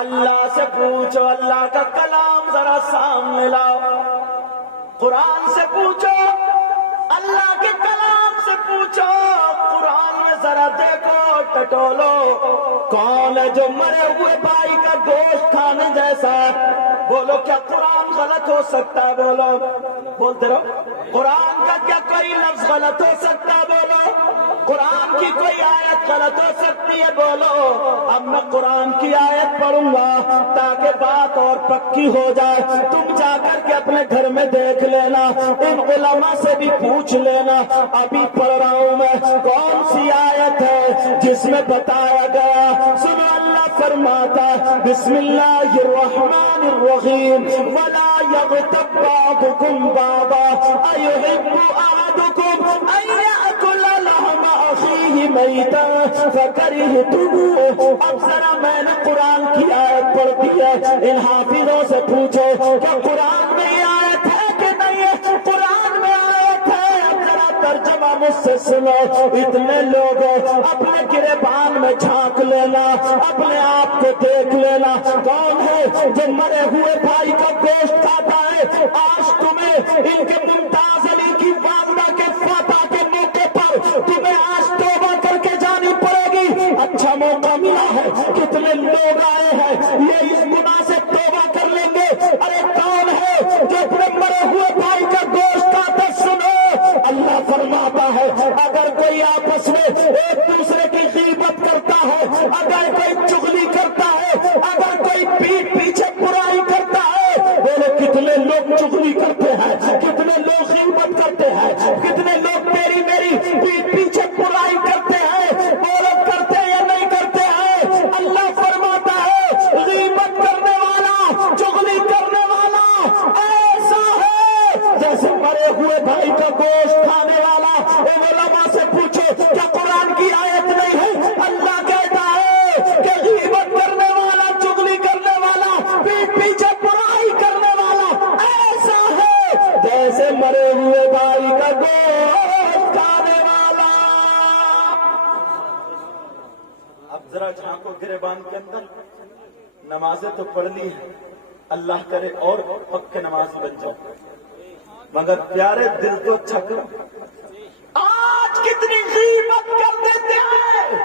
اللہ سے پوچھو، اللہ کا کلام ذرا سامنے لاؤ، قرآن سے پوچھو، اللہ کے کلام سے پوچھو، قرآن میں ذرا دیکھو ٹٹولو، کون ہے جو مرے ہوئے بھائی کا گوشت کھانے جیسا ہے؟ بولو کیا قرآن غلط ہو سکتا ہے؟ بولو، بولتے رہو، قرآن کا کیا کوئی لفظ غلط ہو سکتا ہے؟ بولو، قرآن کی کوئی آیت غلط ہو سکتی ہے؟ بولو۔ اب میں قرآن کی آیت پڑھوں گا تاکہ بات اور پکی ہو جائے، تم جا کر کے اپنے گھر میں دیکھ لینا، ان علماء سے بھی پوچھ لینا۔ ابھی پڑھ رہا ہوں میں، کون سی آیت ہے جس میں بتایا گیا، سنو اللہ فرماتا ہے بسم اللہ الرحمن الرحیم، وَلَا يَغْتَبْ بَعْضُكُمْ بَعْضًا أَيُحِبُّ أَحَدُكُمْ أَن يَأْكُلَ لَحْمَ أَخِيهِ مَيْتًا فَكَرِهْتُمُوهُ۔ اب ذرا میں نے قرآن کی آیت پڑھ دی ہے، ان حافظوں سے پوچھو کیا قرآن میں یہ آیت ہے کہ نہیں ہے؟ قرآن میں آیت ہے، اب ذرا ترجمہ مجھ سے سنو۔ اتنے لوگ اپنے گریبان میں جھانک لینا، اپنے آپ کو دیکھ لینا، کون ہے جو مرے ہوئے بھائی کا گوشت کھاتا ہے؟ آج تمہیں ان کے ممتاز علی کی والدہ کے فتح کے موقع پر تمہیں آج توبہ کر کے جانی پڑے گی۔ اچھا موقع ملا ہے، کتنے لوگ آئے ہیں یہ اس گناہ سے توبہ کر لیں گے۔ ارے کون ہے جو اپنے مرے ہوئے بھائی کا گوشت کھاتا؟ سنو، اللہ فرماتا ہے اگر کوئی آپس میں ایک دوسرے کی غیبت کرتا ہے، اگر کوئی چغلی کرتا ہے، اگر کوئی پیٹھ پیچھے برائی کرتا ہے، بولے کتنے لوگ چغلی کرتے ہیں، کتنے لوگ غیبت کرتے ہیں، کتنے لوگ میری پیٹھ پیچھے برائی کرتے ہیں؟ بولو کرتے یا نہیں کرتے ہیں؟ اللہ فرماتا ہے غیبت کرنے والا، چغلی کرنے والا ایسا ہے جیسے مرے ہوئے بھائی کا گوشت کھانے والا۔ ان علماء سے پوچھو کیا قرآن کی آیت نہیں ہے؟ اللہ کہتا ہے کہ غیبت کرنے والا، چغلی کرنے والا، پیٹھ پیچھے برائی کرنے والا ایسا ہے جیسے مرے ہوئے بھائی کا گوشت کھانے والا۔ اب ذرا جھانکو گریبان کے اندر، نمازیں تو پڑھ لی ہیں، اللہ کرے اور پکے نماز بن جاؤ، مگر پیارے دل تو چھکو، آج کتنی غیبت کر دیتے ہیں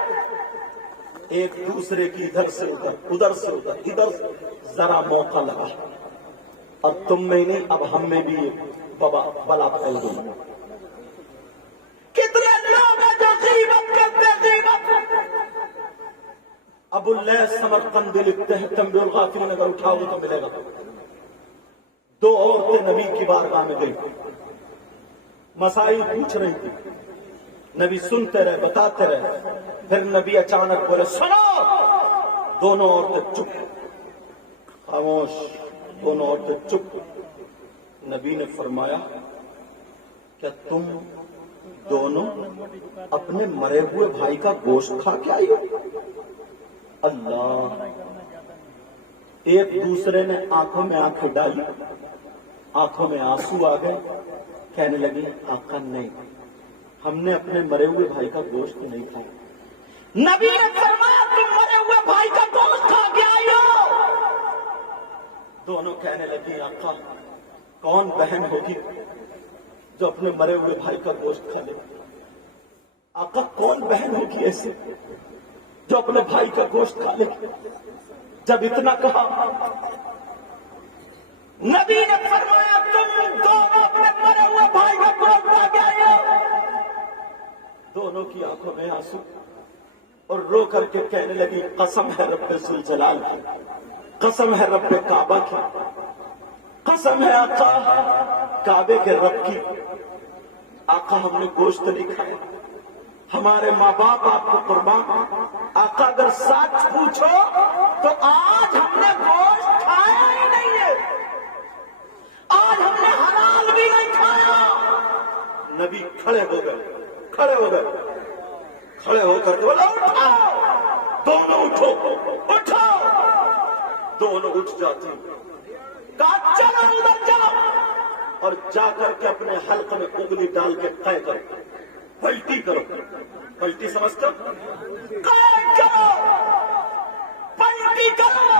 ایک دوسرے کی، ادھر سے ادھر، ادھر سے ادھر، ادھر سے ذرا موقع لگا، اب تم میں نہیں اب ہم میں بھی بلا پھیل گئی۔ کتنے لوگ ہیں جو غیبت کرتے ہیں، غیبت۔ ابو اللیث سمرقندی لکھتے ہیں تنبیہ الغافلین، اگر اٹھاؤ تو ملے گا۔ دو عورتیں نبی کی بارگاہ میں گئی، مسائل پوچھ رہی تھی، نبی سنتے رہے، بتاتے رہے، پھر نبی اچانک بولے سنو، دونوں عورتیں چپ، خاموش، دونوں عورتیں چپ۔ نبی نے فرمایا کیا تم دونوں اپنے مرے ہوئے بھائی کا گوشت کھا کے آئی ہو؟ اللہ، ایک دوسرے نے آنکھوں میں آنکھیں ڈالی، آنکھوں میں آنسو آ گئے، کہنے لگی آقا نہیں، ہم نے اپنے مرے ہوئے بھائی کا گوشت نہیں کھایا۔ نبی نے فرمایا تم مرے ہوئے بھائی کا گوشت کھا کے آئی ہو؟ دونوں کہنے لگی آقا کون بہن ہوگی جو اپنے مرے ہوئے بھائی کا گوشت کھا لے؟ آقا کون بہن ہوگی ایسے جو اپنے بھائی کا گوشت کھا لے؟ جب اتنا کہا نبی نے فرمایا تم دونوں اپنے مرے ہوئے بھائی کا گوشت کھا کے آئے ہو؟ دونوں کی آنکھوں میں آنسو، اور رو کر کے کہنے لگی قسم ہے رب ذوالجلال کی، قسم ہے رب کعبہ کی، قسم ہے آقا کعبے کے رب کی، آقا ہم نے گوشت نہیں کھایا، ہمارے ماں باپ آپ کو قربان۔ آقا اگر سچ پوچھو تو آج ہم نے گوشت کھایا ہی نہیں ہے، آج ہم نے حلال بھی نہیں کھایا۔ نبی کھڑے ہو گئے، کھڑے ہو گئے، کھڑے ہو کر بولا اٹھاؤ، دونوں اٹھو، اٹھاؤ، دونوں اٹھ جاتے ہیں، کہا چلو ادھر جاؤ، اور جا کر کے اپنے حلق میں انگلی ڈال کے قے کرو، پلٹی کرو، پلٹی سمجھتے قے کرو، پلٹی کرو،